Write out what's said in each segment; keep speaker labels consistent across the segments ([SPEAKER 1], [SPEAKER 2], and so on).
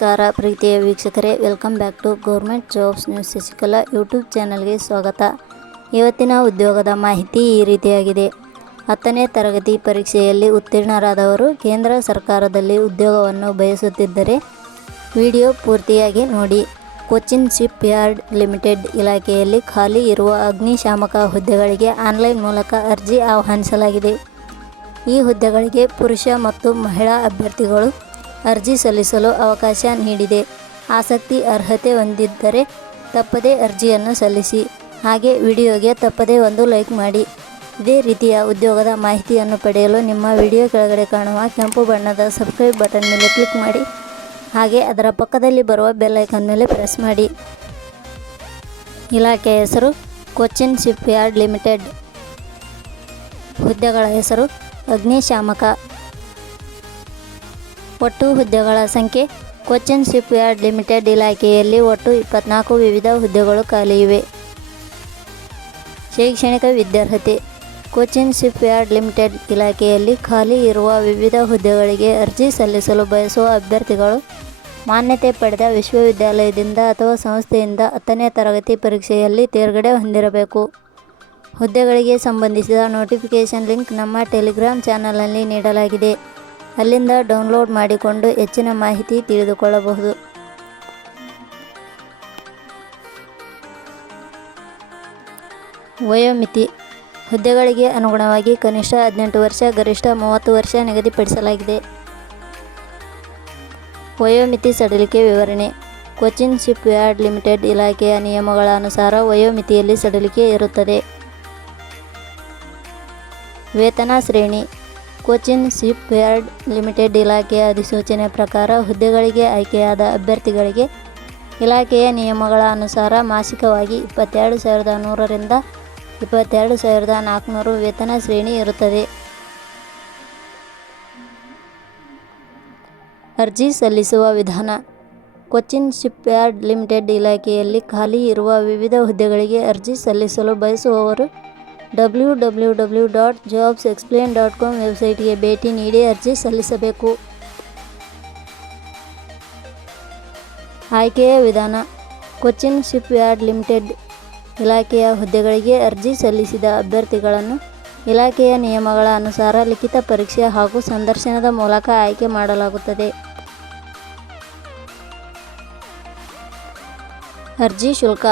[SPEAKER 1] ನಮಸ್ಕಾರ ಪ್ರೀತಿಯ ವೀಕ್ಷಕರೇ welcome back to government jobs news Shashikala YouTube ಚಾನಲ್ಗೆ ಸ್ವಾಗತ. ಇವತ್ತಿನ ಉದ್ಯೋಗದ ಮಾಹಿತಿ ಈ ರೀತಿಯಾಗಿದೆ. ಹತ್ತನೇ ತರಗತಿ ಪರೀಕ್ಷೆಯಲ್ಲಿ ಉತ್ತೀರ್ಣರಾದವರು ಕೇಂದ್ರ ಸರ್ಕಾರದಲ್ಲಿ ಉದ್ಯೋಗವನ್ನು ಬಯಸುತ್ತಿದ್ದರೆ ವಿಡಿಯೋ ಪೂರ್ತಿಯಾಗಿ ನೋಡಿ. ಕೊಚ್ಚಿನ್ ಶಿಪ್ ಯಾರ್ಡ್ ಲಿಮಿಟೆಡ್ ಇಲಾಖೆಯಲ್ಲಿ ಖಾಲಿ ಇರುವ ಅಗ್ನಿಶಾಮಕ ಹುದ್ದೆಗಳಿಗೆ ಆನ್ಲೈನ್ ಮೂಲಕ ಅರ್ಜಿ ಆಹ್ವಾನಿಸಲಾಗಿದೆ. ಈ ಹುದ್ದೆಗಳಿಗೆ ಪುರುಷ ಮತ್ತು ಮಹಿಳಾ ಅಭ್ಯರ್ಥಿಗಳು ಅರ್ಜಿ ಸಲ್ಲಿಸಲು ಅವಕಾಶ ನೀಡಿದೆ. ಆಸಕ್ತಿ, ಅರ್ಹತೆ ಹೊಂದಿದ್ದರೆ ತಪ್ಪದೇ ಅರ್ಜಿಯನ್ನು ಸಲ್ಲಿಸಿ. ಹಾಗೆ ವಿಡಿಯೋಗೆ ತಪ್ಪದೇ ಒಂದು ಲೈಕ್ ಮಾಡಿ. ಇದೇ ರೀತಿಯ ಉದ್ಯೋಗದ ಮಾಹಿತಿಯನ್ನು ಪಡೆಯಲು ನಿಮ್ಮ ವಿಡಿಯೋ ಕೆಳಗಡೆ ಕಾಣುವ ಕೆಂಪು ಬಣ್ಣದ ಸಬ್ಸ್ಕ್ರೈಬ್ ಬಟನ್ ಮೇಲೆ ಕ್ಲಿಕ್ ಮಾಡಿ. ಹಾಗೆ ಅದರ ಪಕ್ಕದಲ್ಲಿ ಬರುವ ಬೆಲ್ಲೈಕನ್ ಮೇಲೆ ಪ್ರೆಸ್ ಮಾಡಿ. ಇಲಾಖೆಯ ಹೆಸರು ಕೊಚ್ಚಿನ್ ಶಿಪ್ಯಾರ್ಡ್ ಲಿಮಿಟೆಡ್. ಹುದ್ದೆಗಳ ಹೆಸರು ಅಗ್ನಿಶಾಮಕ. ಒಟ್ಟು ಹುದ್ದೆಗಳ ಸಂಖ್ಯೆ ಕೊಚ್ಚಿನ್ ಶಿಪ್ ಯಾರ್ಡ್ ಲಿಮಿಟೆಡ್ ಇಲಾಖೆಯಲ್ಲಿ ಒಟ್ಟು ಇಪ್ಪತ್ನಾಲ್ಕು ವಿವಿಧ ಹುದ್ದೆಗಳು ಖಾಲಿ ಇವೆ ಶೈಕ್ಷಣಿಕ ವಿದ್ಯಾರ್ಹತೆ ಕೊಚ್ಚಿನ್ ಶಿಪ್ ಯಾರ್ಡ್ ಲಿಮಿಟೆಡ್ ಇಲಾಖೆಯಲ್ಲಿ ಖಾಲಿ ಇರುವ ವಿವಿಧ ಹುದ್ದೆಗಳಿಗೆ ಅರ್ಜಿ ಸಲ್ಲಿಸಲು ಬಯಸುವ ಅಭ್ಯರ್ಥಿಗಳು, ಮಾನ್ಯತೆ ಪಡೆದ ವಿಶ್ವವಿದ್ಯಾಲಯದಿಂದ ಅಥವಾ ಸಂಸ್ಥೆಯಿಂದ ಹತ್ತನೇ ತರಗತಿ ಪರೀಕ್ಷೆಯಲ್ಲಿ ತೇರ್ಗಡೆ ಹೊಂದಿರಬೇಕು. ಹುದ್ದೆಗಳಿಗೆ ಸಂಬಂಧಿಸಿದ ನೋಟಿಫಿಕೇಷನ್ ಲಿಂಕ್ ನಮ್ಮ ಟೆಲಿಗ್ರಾಮ್ ಚಾನಲ್ನಲ್ಲಿ ನೀಡಲಾಗಿದೆ. ಅಲ್ಲಿಂದ ಡೌನ್ಲೋಡ್ ಮಾಡಿಕೊಂಡು ಹೆಚ್ಚಿನ ಮಾಹಿತಿ ತಿಳಿದುಕೊಳ್ಳಬಹುದು. ವಯೋಮಿತಿ ಹುದ್ದೆಗಳಿಗೆ ಅನುಗುಣವಾಗಿ ಕನಿಷ್ಠ ಹದಿನೆಂಟು ವರ್ಷ, ಗರಿಷ್ಠ ಮೂವತ್ತು ವರ್ಷ ನಿಗದಿಪಡಿಸಲಾಗಿದೆ. ವಯೋಮಿತಿ ಸಡಿಲಿಕೆ ವಿವರಣೆ. ಕೊಚ್ಚಿನ್ ಶಿಪ್ ಲಿಮಿಟೆಡ್ ಇಲಾಖೆಯ ನಿಯಮಗಳ ಅನುಸಾರ ವಯೋಮಿತಿಯಲ್ಲಿ ಸಡಿಲಿಕೆ ಇರುತ್ತದೆ. ವೇತನ ಶ್ರೇಣಿ. ಕೊಚ್ಚಿನ್ ಶಿಪ್ ಯಾರ್ಡ್ ಲಿಮಿಟೆಡ್ ಇಲಾಖೆಯ ಅಧಿಸೂಚನೆ ಪ್ರಕಾರ ಹುದ್ದೆಗಳಿಗೆ ಆಯ್ಕೆಯಾದ ಅಭ್ಯರ್ಥಿಗಳಿಗೆ ಇಲಾಖೆಯ ನಿಯಮಗಳ ಅನುಸಾರ ಮಾಸಿಕವಾಗಿ ಇಪ್ಪತ್ತೆರಡು ಸಾವಿರದ ನೂರರಿಂದ ಇಪ್ಪತ್ತೆರಡು ಸಾವಿರದ ನಾಲ್ಕುನೂರು ವೇತನ ಶ್ರೇಣಿ ಇರುತ್ತದೆ. ಅರ್ಜಿ ಸಲ್ಲಿಸುವ ವಿಧಾನ. ಕೊಚ್ಚಿನ್ ಶಿಪ್ ಯಾರ್ಡ್ ಲಿಮಿಟೆಡ್ ಇಲಾಖೆಯಲ್ಲಿ ಖಾಲಿ ಇರುವ ವಿವಿಧ ಹುದ್ದೆಗಳಿಗೆ ಅರ್ಜಿ ಸಲ್ಲಿಸಲು ಬಯಸುವವರು W W W dot jobs explain dot com ವೆಬ್ಸೈಟ್ಗೆ ಭೇಟಿ ನೀಡಿ ಅರ್ಜಿ ಸಲ್ಲಿಸಬೇಕು. ಆಯ್ಕೆಯ ವಿಧಾನ, ಕೊಚ್ಚಿನ್ ಶಿಪ್ ಯಾರ್ಡ್ ಲಿಮಿಟೆಡ್ ಇಲಾಖೆಯ ಹುದ್ದೆಗಳಿಗೆ ಅರ್ಜಿ ಸಲ್ಲಿಸಿದ ಅಭ್ಯರ್ಥಿಗಳನ್ನು ಇಲಾಖೆಯ ನಿಯಮಗಳ ಅನುಸಾರ ಲಿಖಿತ ಪರೀಕ್ಷೆ ಹಾಗೂ ಸಂದರ್ಶನದ ಮೂಲಕ ಆಯ್ಕೆ ಮಾಡಲಾಗುತ್ತದೆ. ಅರ್ಜಿ ಶುಲ್ಕ,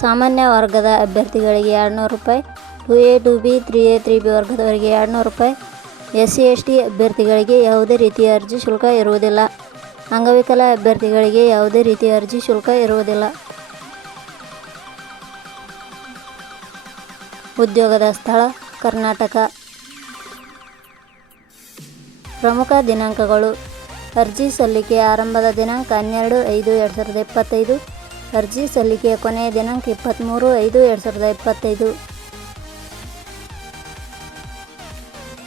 [SPEAKER 1] ಸಾಮಾನ್ಯ ವರ್ಗದ ಅಭ್ಯರ್ಥಿಗಳಿಗೆ ಎರಡುನೂರು ರೂಪಾಯಿ two A two B three A three B ವರ್ಗದವರಿಗೆ ಎರಡುನೂರು ರೂಪಾಯಿ ಎಸ್ ಸಿ ಎಸ್ ಟಿ ಅಭ್ಯರ್ಥಿಗಳಿಗೆ ಯಾವುದೇ ರೀತಿಯ ಅರ್ಜಿ ಶುಲ್ಕ ಇರುವುದಿಲ್ಲ. ಅಂಗವಿಕಲ ಅಭ್ಯರ್ಥಿಗಳಿಗೆ ಯಾವುದೇ ರೀತಿಯ ಅರ್ಜಿ ಶುಲ್ಕ ಇರುವುದಿಲ್ಲ. ಉದ್ಯೋಗದ ಸ್ಥಳ ಕರ್ನಾಟಕ. ಪ್ರಮುಖ ದಿನಾಂಕಗಳು. ಅರ್ಜಿ ಸಲ್ಲಿಕೆ ಆರಂಭದ ದಿನಾಂಕ ಹನ್ನೆರಡು ಐದು ಎರಡು ಸಾವಿರದ ಇಪ್ಪತ್ತೈದು. ಅರ್ಜಿ ಸಲ್ಲಿಕೆಯ ಕೊನೆಯ ದಿನಾಂಕ ಇಪ್ಪತ್ತ್ಮೂರು ಐದು ಎರಡು ಸಾವಿರದ ಇಪ್ಪತ್ತೈದು.